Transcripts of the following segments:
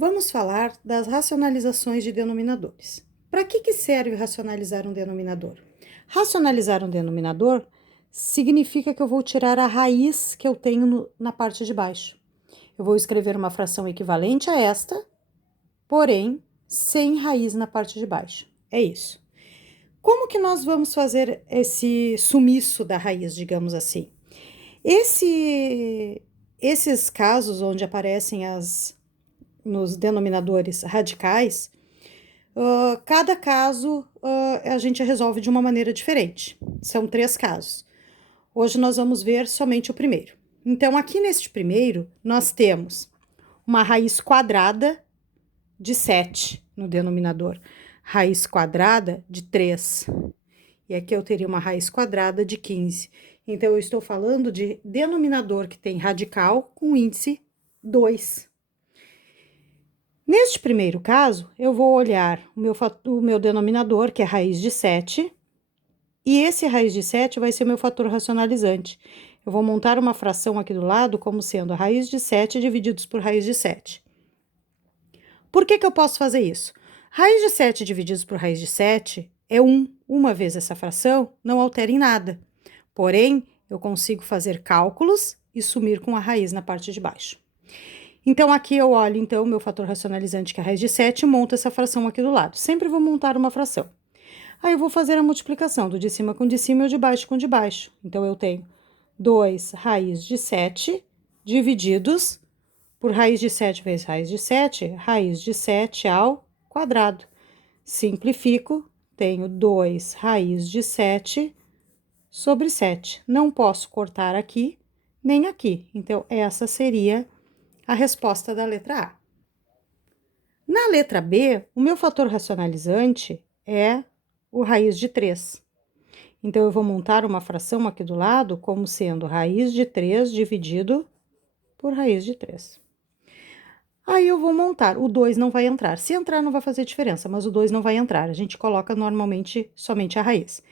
Vamos falar das racionalizações de denominadores. Para que serve racionalizar um denominador? Racionalizar um denominador significa que eu vou tirar a raiz que eu tenho na parte de baixo. Eu vou escrever uma fração equivalente a esta, porém sem raiz na parte de baixo. É isso. Como que nós vamos fazer esse sumiço da raiz, digamos assim? Esses casos onde aparecem nos denominadores radicais, cada caso a gente resolve de uma maneira diferente. São 3 casos. Hoje nós vamos ver somente o primeiro. Então, aqui neste primeiro, nós temos uma raiz quadrada de 7 no denominador, raiz quadrada de 3. E aqui eu teria uma raiz quadrada de 15. Então, eu estou falando de denominador que tem radical com índice 2. Neste primeiro caso, eu vou olhar o meu denominador, que é raiz de 7, e esse raiz de 7 vai ser meu fator racionalizante. Eu vou montar uma fração aqui do lado como sendo a raiz de 7 divididos por raiz de 7. Por que eu posso fazer isso? Raiz de 7 divididos por raiz de 7 é 1. Uma vez essa fração, não altera em nada. Porém, eu consigo fazer cálculos e sumir com a raiz na parte de baixo. Então, aqui eu olho, então, o meu fator racionalizante, que é a raiz de 7, e monto essa fração aqui do lado. Sempre vou montar uma fração. Aí, eu vou fazer a multiplicação do de cima com de cima e o de baixo com de baixo. Então, eu tenho 2 raiz de 7 divididos por raiz de 7 vezes raiz de 7 ao quadrado. Simplifico, tenho 2 raiz de 7 sobre 7. Não posso cortar aqui, nem aqui. Então, essa seria a resposta da letra A. Na letra B, o meu fator racionalizante é o raiz de 3. Então, eu vou montar uma fração aqui do lado como sendo raiz de 3 dividido por raiz de 3. Aí, eu vou montar. O 2 não vai entrar. Se entrar, não vai fazer diferença, mas o 2 não vai entrar. A gente coloca normalmente somente a raiz.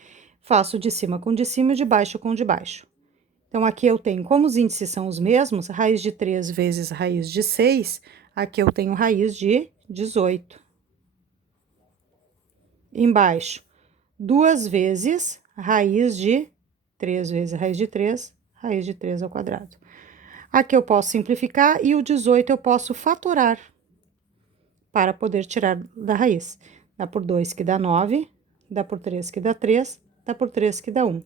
Faço de cima com de cima e de baixo com de baixo. Então, aqui eu tenho, como os índices são os mesmos, raiz de 3 vezes raiz de 6, aqui eu tenho raiz de 18. Embaixo, 2 vezes raiz de 3 vezes raiz de 3 ao quadrado. Aqui eu posso simplificar e o 18 eu posso fatorar para poder tirar da raiz. Dá por 2 que dá 9, dá por 3 que dá 3, dá por 3 que dá 1.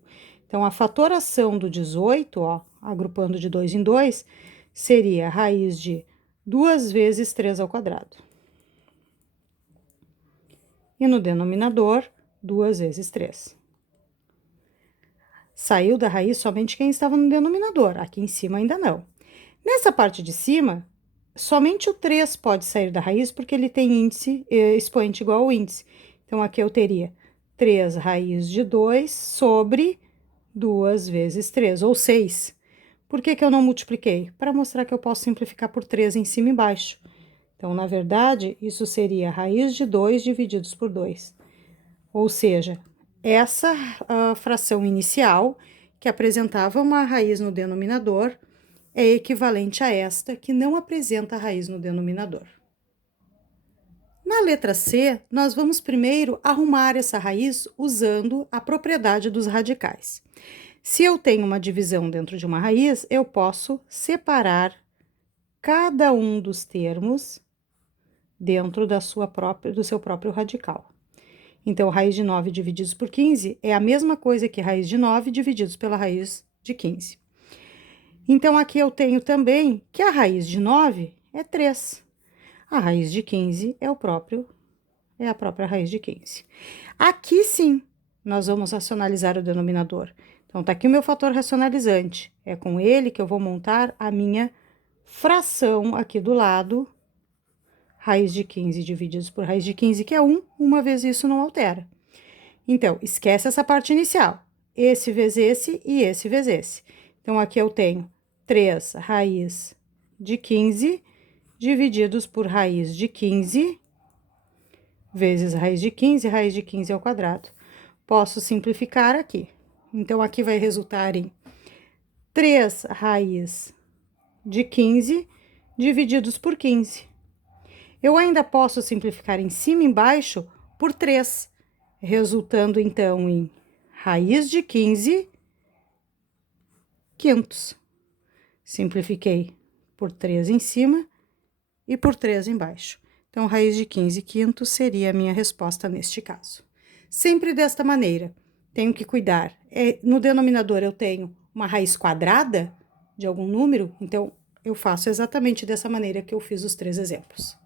Então, a fatoração do 18, ó, agrupando de 2 em 2, seria a raiz de 2 vezes 3 ao quadrado. E no denominador, 2 vezes 3. Saiu da raiz somente quem estava no denominador, aqui em cima ainda não. Nessa parte de cima, somente o 3 pode sair da raiz, porque ele tem índice, expoente igual ao índice. Então, aqui eu teria 3 raiz de 2 sobre 2 vezes 3, ou 6. Por que eu não multipliquei? Para mostrar que eu posso simplificar por 3 em cima e embaixo. Então, na verdade, isso seria raiz de 2 divididos por 2. Ou seja, essa fração inicial, que apresentava uma raiz no denominador, é equivalente a esta, que não apresenta raiz no denominador. Na letra C, nós vamos primeiro arrumar essa raiz usando a propriedade dos radicais. Se eu tenho uma divisão dentro de uma raiz, eu posso separar cada um dos termos dentro do seu próprio radical. Então, raiz de 9 divididos por 15 é a mesma coisa que raiz de 9 divididos pela raiz de 15. Então, aqui eu tenho também que a raiz de 9 é 3. A raiz de 15 é a própria raiz de 15. Aqui, sim, nós vamos racionalizar o denominador. Então, tá aqui o meu fator racionalizante. É com ele que eu vou montar a minha fração aqui do lado. Raiz de 15 divididos por raiz de 15, que é 1. Uma vez isso não altera. Então, esquece essa parte inicial. Esse vezes esse e esse vezes esse. Então, aqui eu tenho 3 raiz de 15 divididos por raiz de 15 vezes raiz de 15 ao quadrado. Posso simplificar aqui. Então, aqui vai resultar em 3 raiz de 15 divididos por 15. Eu ainda posso simplificar em cima e embaixo por 3, resultando então em raiz de 15 quintos. Simplifiquei por 3 em cima e por 3 embaixo. Então, raiz de 15 quintos seria a minha resposta neste caso. Sempre desta maneira, tenho que cuidar. No denominador eu tenho uma raiz quadrada de algum número, então eu faço exatamente dessa maneira que eu fiz os 3 exemplos.